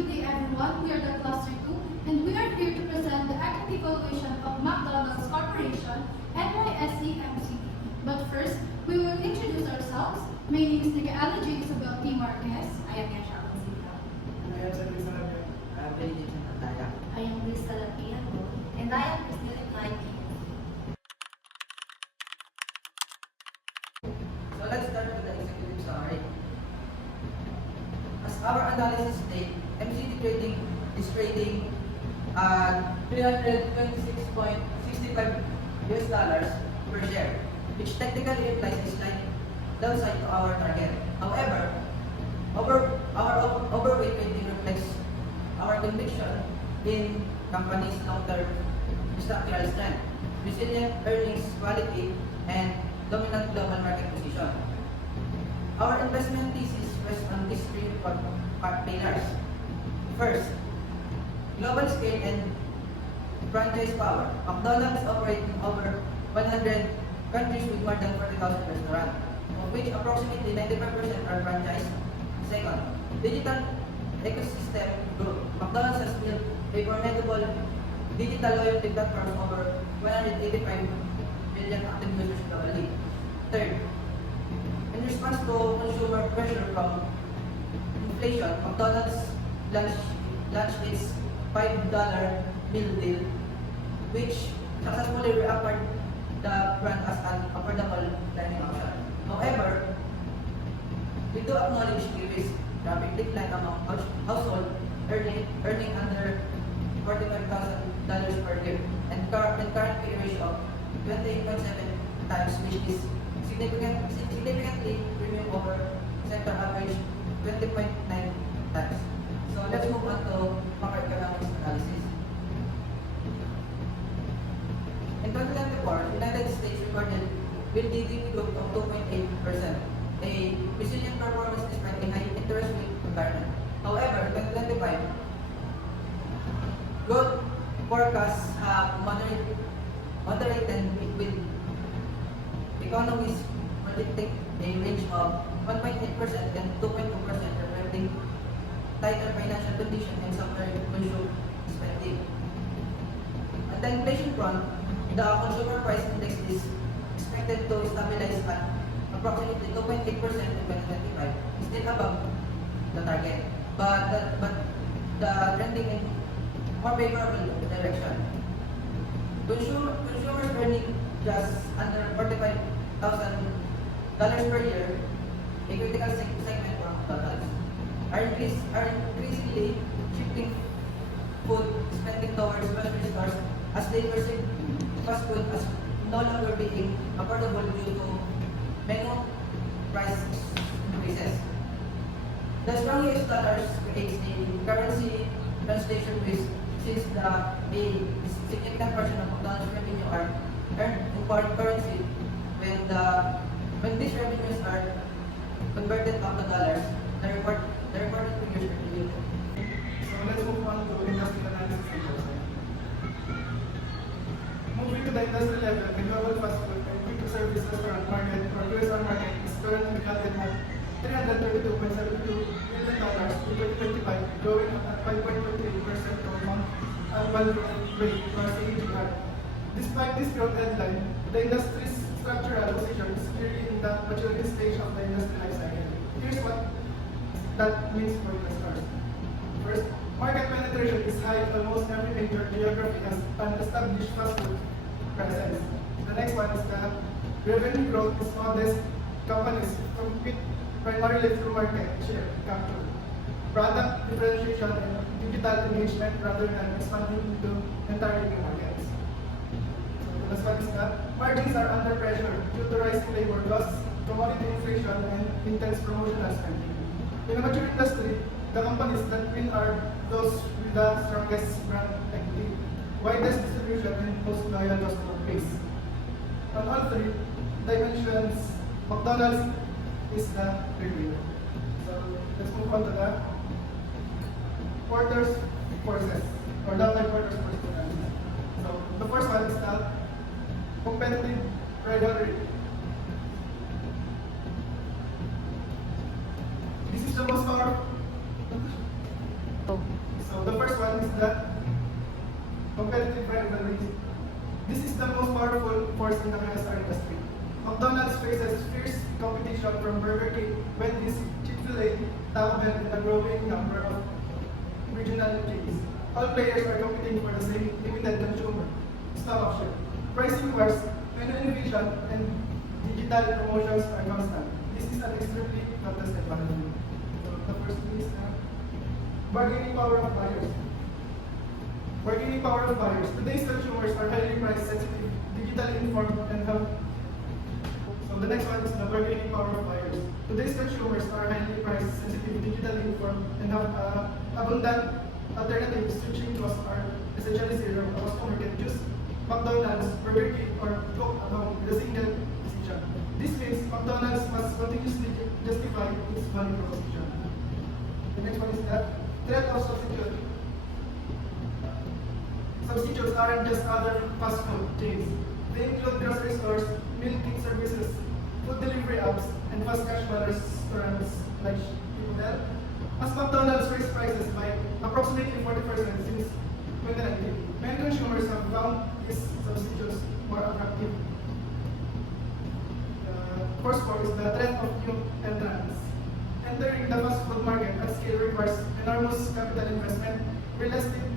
good day everyone. We are the Cluster 2 and we are here to present the equity evaluation of McDonald's Corporation, NYSE-MCT. But first, we will introduce ourselves. My name is Nicole J. Isabel T. Marquez. I am Yasha Alcina. I am San Luis Arabia. I am Benedict Nataya. I am Luis Salapiano. And I am Christine Nike. So let's start with the executive summary. As our analysis state, MCT Trading is trading at $326.65 per share, which technically implies a slight downside to our target. However, our overweight trading reflects our conviction in company's long-term structural strength, resilient earnings quality, and dominant global market position. Our investment thesis rests on these three pillars. First, global scale and franchise power. McDonald's operates in over 100 countries with more than 40,000 restaurants, of which approximately 95% are franchised. Second, digital ecosystem growth. McDonald's has built a formidable digital loyalty platform of over 185 million active users globally. Third, in response to consumer pressure from inflation, McDonald's launched its $5 meal deal, which successfully reoffered the brand as an affordable dining option. However, we do acknowledge the risk rapid decline among household earning under $45,000 per year and current PE ratio of 28.7 times, which is significantly premium over sector average 20.9 times. So let's move on to macroeconomics analysis. In 2024, United States recorded real GDP growth of 2.8%, a resilient performance despite a high interest rate environment. However, in 2025, growth forecasts have moderated with economists predicting a range of 1.8% and 2.2%, reflecting tighter financial conditions and softer consumer spending. On the inflation front, the consumer price index is expected to stabilize at approximately 2.8% in 2025, still above the target, but the trending in more favorable direction. Consumers earning just under $45,000 per year, a critical segment for McDonald's, are increasingly shifting food spending towards grocery stores as they perceive fast food as no longer being affordable due to menu price increases. The strong US dollar creates a currency translation risk since a significant portion of McDonald's revenue are earned in foreign currency. When these revenues are converted back to dollars, the reported figures are reviewed. So let's move on to industry analysis and also. Moving to the industry level, the global fast food and quick service restaurant market or QSR market is currently valued at $332.72 billion in 2025, growing at 5.28% compound annual growth rate for CAGR. Despite this growth headline, the industry's structural position is clearly in the maturity stage of the industry life cycle. Here's what that means for investors. First, market penetration is high in almost every major geography as an established fast food presence. The next one is that revenue growth is modest. Companies compete primarily through market share capture, product differentiation, and digital engagement rather than expanding into entirely new markets. So the last one is that margins are under pressure due to rising labor costs, commodity inflation, and intense promotional spending. In a mature industry, the companies that win are those with the strongest brand equity, widest distribution, and most loyal customer base. On all three dimensions, McDonald's is the leader. So let's move on to the Porter's forces, or the Porter's forces. So the first one is the competitive rivalry. This is the most powerful. So the first one is the competitive rivalry. This is the most powerful force in the QSR industry. McDonald's faces fierce competition from Burger King, Wendy's, Chick-fil-A, Taco Bell, and a growing number of regional chains. All players are competing for the same limited consumer stock option. Pricing wars, menu innovation, and digital promotions are constant. This is an extremely contested battle. So the first one is bargaining power of buyers. Bargaining power of buyers. Today's consumers are highly price sensitive, digitally informed, and have. So the next one is the bargaining power of buyers. Today's consumers are highly price sensitive, digitally informed, and have abundant alternatives. Switching costs are essentially zero. A customer can choose McDonald's, Burger King, or Coke at home with a single decision. This means McDonald's must continuously justify its value proposition. The next one is the threat of substitute. Substitutes aren't just other fast food chains. They include grocery stores, meal kit services, food delivery apps, and fast casual restaurants like Hotel. As McDonald's raised prices by approximately 40% since 2019, many consumers have found these substitutes more attractive. The first one is the threat of new entrants. Entering the fast food market at scale requires enormous capital investment, real estate,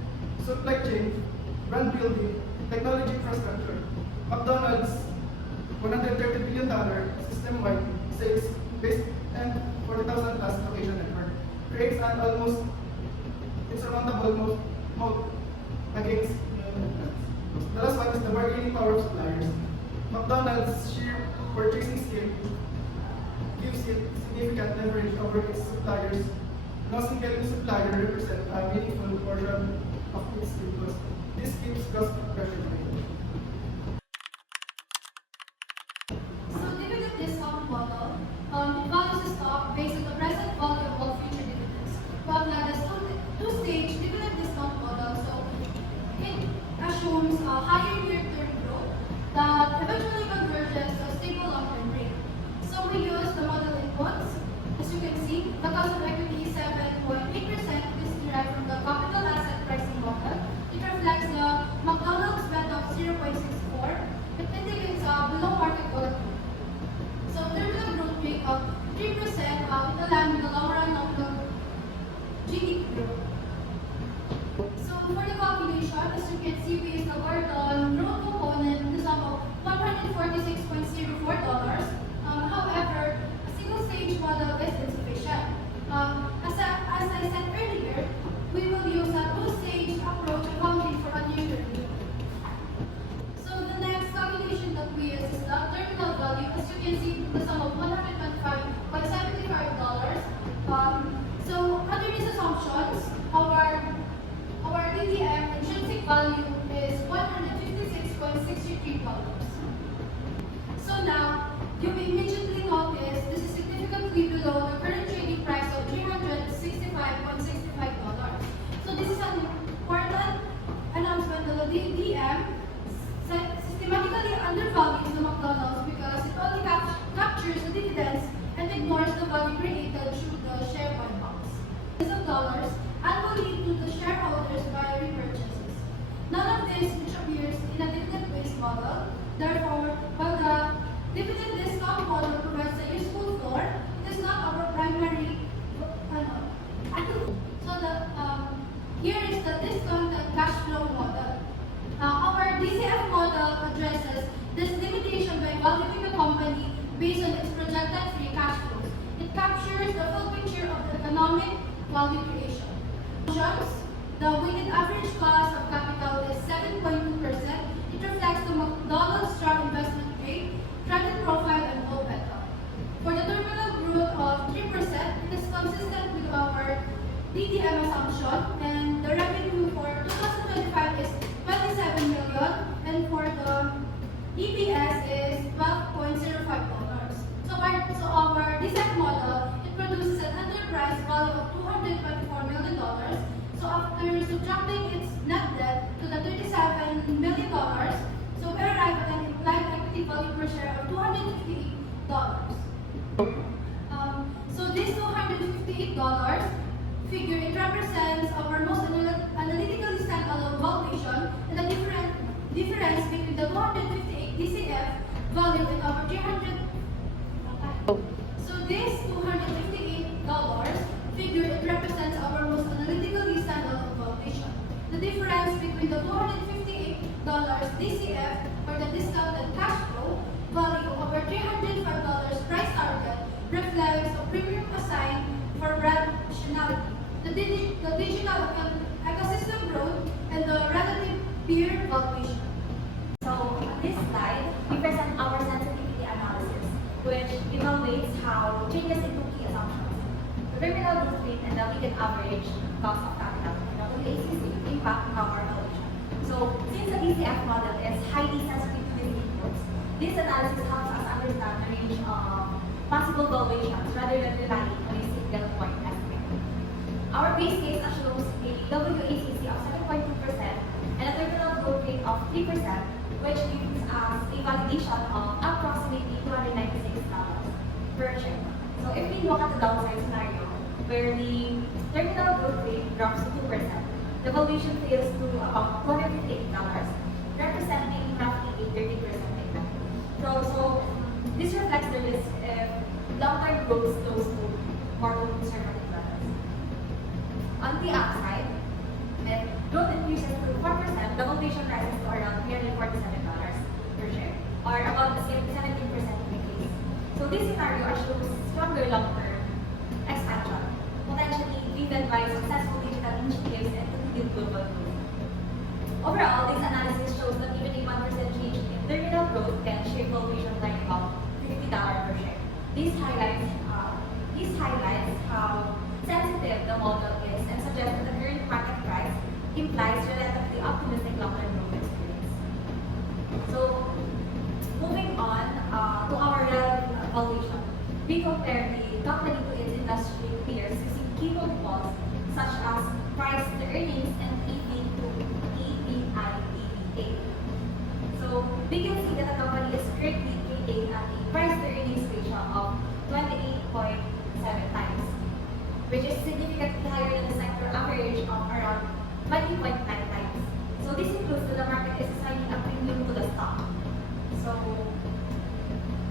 supply chain, brand building, technology infrastructure. McDonald's $130 billion system-wide sales based and 40,000 plus location network creates an almost insurmountable moat against new entrants. The last one is the bargaining power of suppliers. McDonald's sheer purchasing scale gives it significant leverage over its suppliers. No single supplier represents a meaningful portion of its inputs. This keeps cost pressure high. So dividend discount model, it values the stock based on the present value of all future dividends. While the two-stage dividend discount model, so it assumes a higher near-term growth that eventually converges to a stable long-term rate. So we use the model inputs. As you can see, the cost of equity is 7.8%. This is derived from the capital asset pricing model. It reflects the McDonald's beta of 0.64. It indicates below market volatility. So terminal growth rate of 3%, it will land with the long run nominal GDP growth. So for the calculation, as you can see, we use the Gordon growth component in the sum of $146.04. However, a single stage model is insufficient. As I said earlier, we will use a two-stage approach accounting for unusual. So the next calculation that we use is the terminal value. As you can see, the sum of $125.75. So under these assumptions, our DDM intrinsic value is $156.63. So now, you will immediately notice this is significantly below the current trading price of $365.65. So this is an important announcement that the DDM systematically undervalues the McDonald's because it only captures the dividends and ignores the value created through the share buybacks. Of dollars and will lead to the shareholders via repurchases. None of this which appears in a dividend-based model. Therefore, while the dividend discount model provides a useful floor, it is not our primary. Here is the discounted cash flow model. Our DCF model addresses this limitation by valuing the company based on its projected free cash flows. It captures the full picture of the economic value creation. The weighted average cost of capital is 7.2%. It reflects the McDonald's strong investment grade, credit profile, and low beta. For the terminal growth of 3%, it is consistent with our DDM assumption, and the revenue for 2025 is $27 million, and for the EPS is $12.05. So our DCF model, it produces an enterprise value of $224 million. So after subtracting its net debt to the $37 million, so we arrive at an implied equity value per share of $258. So this $258 figure it represents our most analytically standalone valuation and the difference between the 258 DCF value and our 300. So this $258 figure it represents our most analytically standalone valuation. The difference between the $258 DCF or the discounted cash flow value of our $305 price target reflects a premium assigned for brand rationality, the digital ecosystem growth, and the relative peer valuation. So, on this slide, we present our sensitivity analysis, which evaluates how changes in two key assumptions, the terminal growth rate and the weighted average cost of capital, WACC, impact our valuation. So, since the DCF model is highly sensitive to these inputs, this analysis helps us understand the range of possible valuations rather than relying on a single point estimate. Our base case assumes a WACC of 7.2% and a terminal growth rate of 3%, which gives us a validation of approximately $296 per share. So if we look at the downside scenario, where the terminal growth rate drops to 2%, the valuation fails to about $258, representing roughly a 30% impact. So this reflects the risk if long-term growth slows to more conservative levels. On the upside, if growth increases to 4%, the valuation rises to around $347 per share, or about the same 17% increase. So this scenario assumes stronger long-term expansion, potentially driven by successful digital initiatives and continued global growth. Overall, this analysis shows that even a 1% change in terminal growth can shape valuation by about $50 per share. This highlights how sensitive the model is and suggests that the current market price implies relatively optimistic long-term growth experience. So, moving on to our relative valuation, we compare the company to its industry peers using key multiples such as price to earnings and EV to EBITDA. So, we can see that the company is currently trading at a price to earnings ratio of 28.7 times, which is significantly higher than the sector average of around 20.9 times. So this includes that the market is assigning a premium to the stock. So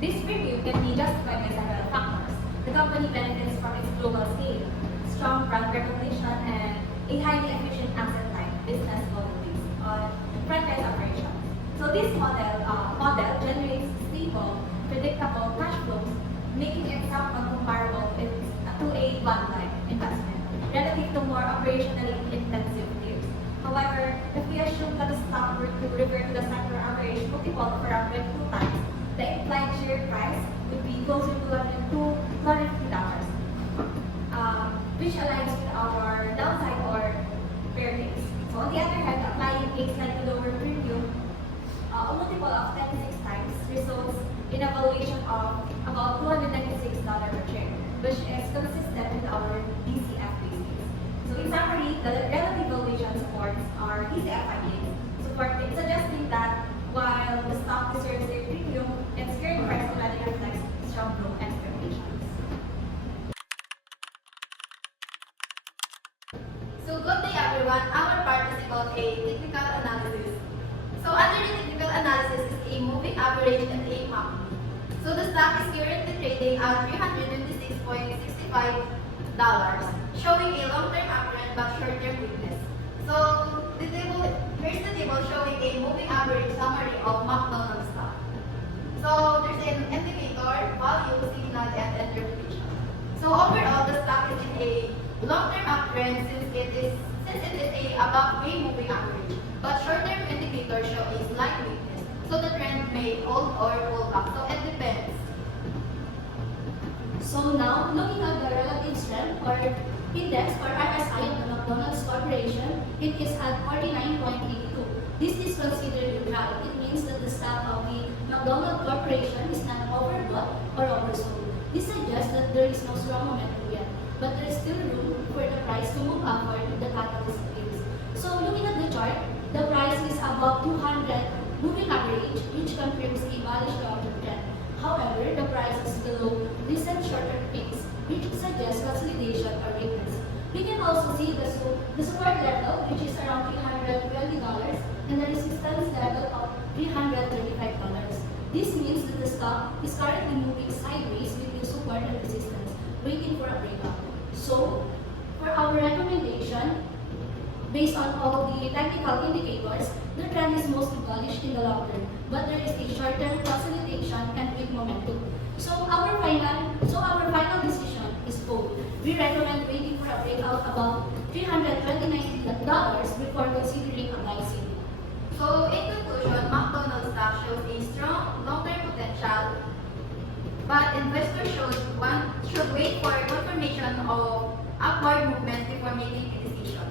this premium can be justified by several factors. The company benefits from its global scale, strong brand recognition, and a highly efficient asset-light business model based on franchise operations. So this model generates stable, predictable cash flows, making it somewhat comparable to a one-time investment relative to more operationally intensive peers. However, if we assume that the stock were to revert to the sector average multiple of around 22 times, the implied share price would be closer to $250, which aligns with our downside or bear case. So on the other hand, applying a slightly lower premium, a multiple of 26 times results in a valuation of about $296 per share, which is consistent with our DCF basis. So in summary, the relative valuation supports our DCF findings, suggesting that while the stock deserves a premium, its current price already reflects strong growth expectations. So good day everyone, our part is about a technical analysis. So under the technical analysis is a moving average and a MACD. So the stock is currently trading at $326.65, showing a long-term uptrend but short-term weakness. So here's the table showing a moving average summary of McDonald's stock. So there's an indicator, value, signal, and interpretation. So overall, the stock is in a long-term uptrend since it is a above a moving average, but short-term indicators show a slight weakness. So the trend may hold or pull back. So it depends. So now, looking at the relative strength or index or RSI of the McDonald's Corporation, it is at 49.82. This is considered neutral. It means that the stock of the McDonald's Corporation is not overbought or oversold. This suggests that there is no strong momentum yet, but there is still room for the price to move upward if the catalyst fails. So looking at the chart, the price is above 200 moving average, which confirms a bullish long-term trend. However, the price is below recent short-term peaks, which suggests consolidation or weakness. We can also see the support level, which is around $320, and the resistance level of $335. This means that the stock is currently moving sideways between support and resistance, waiting for a breakout. So, for our recommendation, based on all the technical indicators, the trend is mostly bullish in the long term, but there is a short-term consolidation and weak momentum. So our final decision is both. We recommend waiting for a breakout above $329 before considering a buy signal. So, in conclusion, McDonald's stock shows a strong long-term potential, but investors should wait for confirmation of upward movement before making a decision.